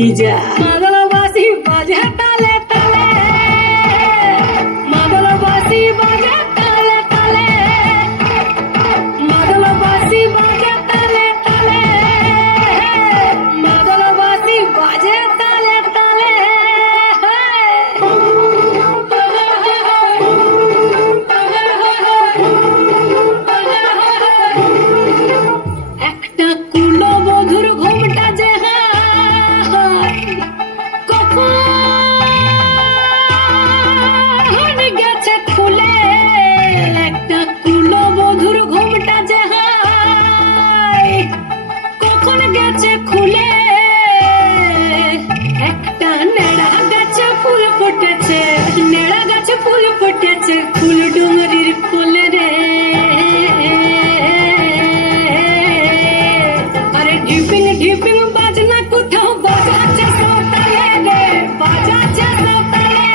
গিজা মাদল বাসি বাজে তালে তালে মাদল বাসি বাজে তালে তালে মাদল বাসি বাজে তালে তালে মাদল বাসি বাজে তালে তালে একটা কুলো বধুর ঘুমটা যে গেছে খুলে একটা কুলো বধুর ঘুমটা যে কখন গেছে খুলে একটা নেড়া গাছে ফুল ফুটেছে নেড়া গাছে ফুল ফুটেছে ফুল ডুমরির কোলে রে আরে ঢিপিং ঢিপিং বাজনা কোথাও বাজাচ্ছে সতালে রে বাজাচ্ছে সতালে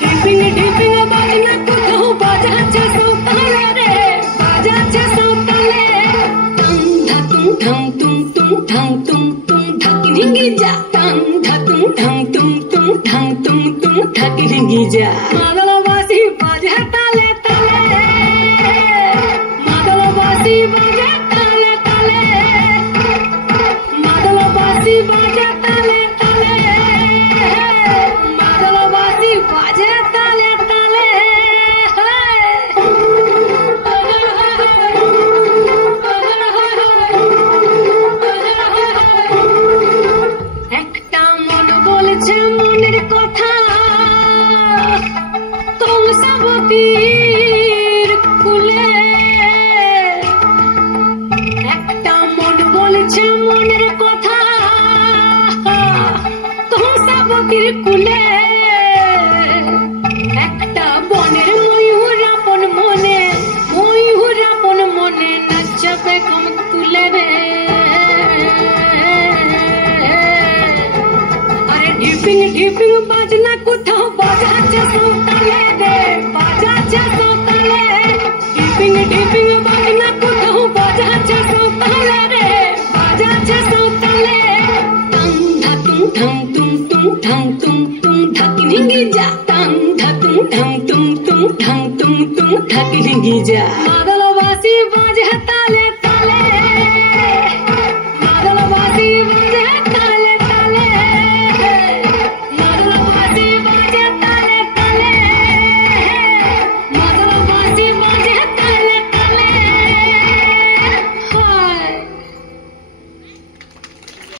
ঢিপিং ঢিপিং বাজনা কোথাও বাজাচ্ছে সতালে রে বাজাচ্ছে সতালে টাং ধাতুং ঠাং তুং তুং তুং ঠাকি রিঙ্গি যা টাং ধাতুং ঠাং তুং তুং ঠাং তুং তুং ঠাকি রিঙ্গি যা মাদল বাসি বাজে তালে তালে মাদল বাসি বাজে তালে তালে মাদল বাসি বাজে তালে তালে মাদল বাসি বাজে তালে তালে একটা মন বলছে মনের কথা কংসাবতীর কুলে একটা মন বলছে মনের কথা কংসাবতীর কুলে একটা বনের ময়ূর আপন মনে নাচবে কম তুলে রে আরে ঢিপিং ঢিপিং বাজনা কোথাও বাজাচ্ছে সতালে রে বাজাচ্ছে সতালে ঢিপিং ঢিপিং বাজনা কোথাও বাজাচ্ছে সতালে রে বাজাচ্ছে সতালে টাং ধাতুং ঠাং তুং তুং ঠাং তুং তুং ঠাকি রিঙ্গি যা টাং ধাতুং ঠাং তুং তুং ঠাং তুং তুং ঠাকি রিঙ্গি যা মাদল বাসি বাজে